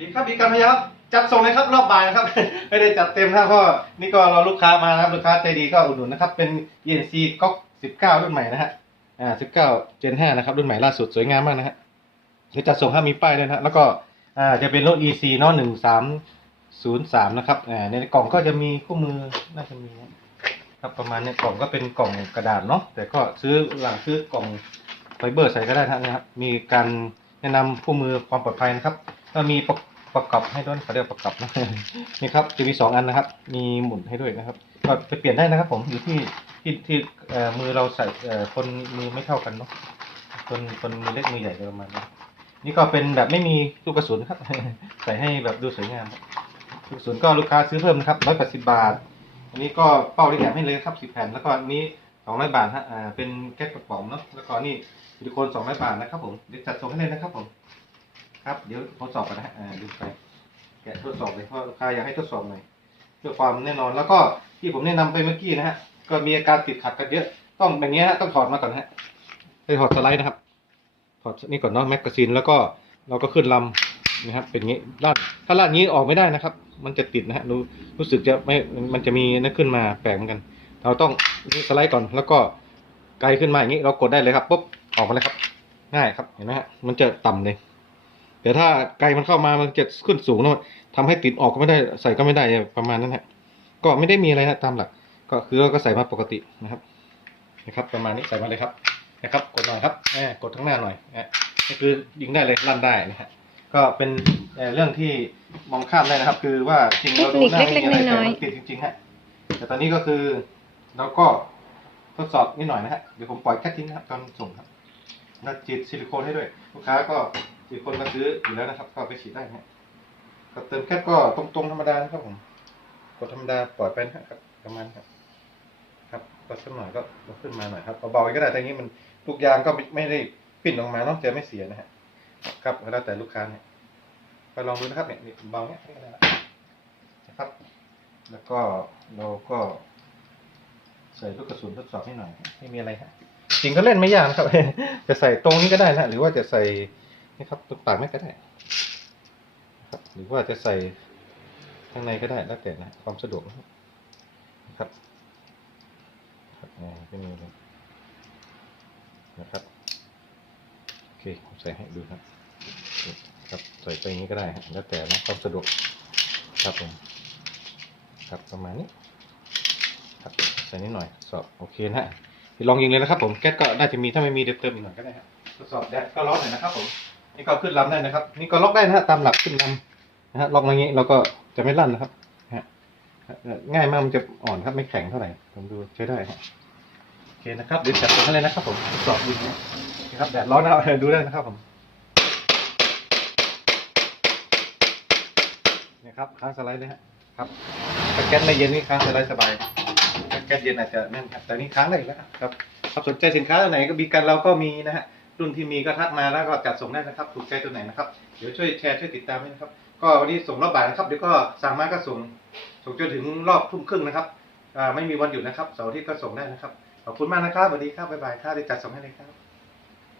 ดีครับดีกันพยายามจัดส่งเลยครับรอบบ่ายนะครับ ไม่ได้จัดเต็มนะเพราะนี่ก็รอลูกค้ามานะครับลูกค้าใจดีก็อุดหนุนนะครับ เป็น ENC ก๊อก19 รุ่นใหม่นะฮะอ่า19 Gen 5นะครับ รุ่นใหม่ล่าสุดสวยงามมากนะฮะเดี๋ยวจัดส่งให้มีป้ายด้วยนะแล้วก็อ่าจะเป็นรถ EC เนาะ1303 นะครับอ่าในกล่องก็จะมีคู่มือน่าจะมีนะครับประมาณเนี้ยกล่องก็เป็นกล่องกระดาษเนาะแต่ก็ซื้อหลังซื้อกล่องไฟเบอร์ใส่ก็ได้นะครับมีการแนะนำคู่มือความปลอดภัยนะครับก็มีประ ประกอบให้ด้วยเขาเรียกประกอบนะนี่ครับจะมีสองอันนะครับ มีหมุนให้ด้วยนะครับก็ไปเปลี่ยนได้นะครับ ผมอยู่ที่ที่ที่เอ่อมือเราใส่เอ่อคนมือไม่เท่ากันเนาะคนคนมือเล็กมือใหญ่ประมาณนี้นี่ก็เป็นแบบไม่มีลูกกระสุนครับ ใส่ให้แบบดูสวยงามลูกกระสุนก็ลูกค้าซื้อเพิ่มนะครับร้อยแปดสิบบาท อันนี้ก็เป้าที่แถมให้เลยครับสิบแผ่นแล้วก็อันนี้สองร้อยบาทฮะอ่าเป็นแก๊สกระป๋องเนาะแล้วก็นี่ซิลิโคนสองร้อยบาทนะครับผมเดี๋ยวจัดส่งให้เลยนะครับผม ครับ เดี๋ยวทดสอบกันนะฮะอ่าดูไปแกะทดสอบเลยเพราะลูกค้าอยากให้ทดสอบหน่อยเพื่อความแน่นอน แล้วก็ที่ผมแนะนำไปเมื่อกี้นะฮะ ก็มีอาการติดขัดกันเยอะ ต้องอย่างเงี้ยฮะต้องถอดมาก่อนฮะให้ถอดสไลด์นะครับ ถอดนี่ก่อนเนาะแมกกาซีนแล้วก็เราก็ขึ้นลำนะครับ เป็นอย่างงี้ลาดถ้าลาดอย่างงี้ออกไม่ได้นะครับ มันจะติดนะฮะรู้รู้สึกจะไม่มันจะมีนั่นขึ้นมาแปลกเหมือนกัน เราต้องนี่สไลด์ก่อนแล้วก็ไกลขึ้นมาอย่างงี้เรากดได้เลยครับปุ๊บออกมาเลยครับ ง่ายครับเห็นไหมฮะมันจะต่ำเลย แต่ถ้าไกลมันเข้ามามันจะขึ้นสูงนะทำให้ติดออกก็ไม่ได้ใส่ก็ไม่ได้ประมาณนั้นฮะก็ไม่ได้มีอะไรนะตามหลัก ก็คือเราก็ใส่มาปกตินะครับ นะครับ ประมาณนี้ใส่มาเลยครับ นะครับ กดหน่อยครับแหมกดทั้งหน้าหน่อยนะนี่คือยิงได้เลยลั่นได้นะฮะก็เป็นเอ่อเรื่องที่มองข้ามได้นะครับ คือว่าจริงเราดูหน้าไม่มีอะไรแต่มันติดจริงๆฮะแต่ตอนนี้ก็คือเราก็ทดสอบนิดหน่อยนะฮะเดี๋ยวผมปล่อยแค่ทิ้งนะครับตอนส่งครับแล้วฉีดซิลิโคนให้ด้วยลูกค้าก็ มีคนมาซื้ออยู่แล้วนะครับ ก็ไปฉีดได้นะฮะก็เติมแค่ก็ตรงๆธรรมดานะครับผมกดธรรมดาปล่อยไปนะครับประมาณครับ ครับก็สักหน่อยก็ลดขึ้นมาหน่อยครับเบาๆก็ได้แต่อย่างนี้มันลูกยางก็ไม่ได้ปิ้นออกมาเนาะจะไม่เสียนะฮะครับแล้วแต่ลูกค้าเนี่ยไปลองดูนะครับเนี่ยเบาเนี่ยก็ได้นะครับ แล้วก็เราก็ใส่ลูกกระสุนทดสอบให้หน่อยไม่มีอะไรฮะจริงก็เล่นไม่ยากนะครับจะใส่ตรงนี้ก็ได้นะหรือว่าจะใส่ นี่ครับตรงปากไม่ก็ได้นะครับหรือว่าจะใส่ข้างในก็ได้แล้วแต่นะความสะดวกนะครับครับอ่าเป็นอย่างนี้นะครับโอเคผมใส่ให้ดูครับครับใส่ไปอย่างนี้ก็ได้แล้วแต่นะความสะดวกครับผมครับประมาณนี้ครับใส่นิดหน่อยสอบโอเคนะฮะลองยิงเลยนะครับผมแก๊สก็น่าจะมีถ้าไม่มีเดี๋ยวเติมอีกหน่อยก็ได้ฮะทดสอบได้ก็ล็อกหน่อยนะครับผม นี่ก็ขึ้นลำได้นะครับ นี่ก็ล็อกได้นะฮะตามหลักขึ้นลำนะฮะล็อกอย่างนี้เราก็จะไม่ลั่นนะครับฮะง่ายมากมันจะอ่อนครับไม่แข็งเท่าไหร่ผมดูใช้ได้ฮะโอเคนะครับเดี๋ยวจัดส่งให้เลยนะครับผมทดสอบยิงนะครับแดดร้อนนะครับดูได้นะครับผมเนี่ยครับค้างสไลด์เลยฮะครับถ้าแก๊สไม่เย็นนี่ค้างสไลด์สบายถ้าแก๊สเย็นอาจจะนั่นครับแต่นี่ค้างได้แล้วครับครับสนใจสินค้าตัวไหนก็มีกันเราก็มีนะฮะ รุ่นที่มีก็ทักมาแล้วก็จัดส่งได้นะครับ ถูกใจตัวไหนนะครับ เดี๋ยวช่วยแชร์ช่วยติดตามด้วยนะครับ ก็วันนี้ส่งรอบบ่ายนะครับ เดี๋ยวก็สั่งมาก็ส่ง ส่งจนถึงรอบทุ่มครึ่งนะครับไม่มีวันหยุดนะครับ เสาร์อาทิตย์ก็ส่งได้นะครับ ขอบคุณมากนะครับสวัสดีครับบ๊ายบายครับเดี๋ยวจัดส่งให้เลยครับ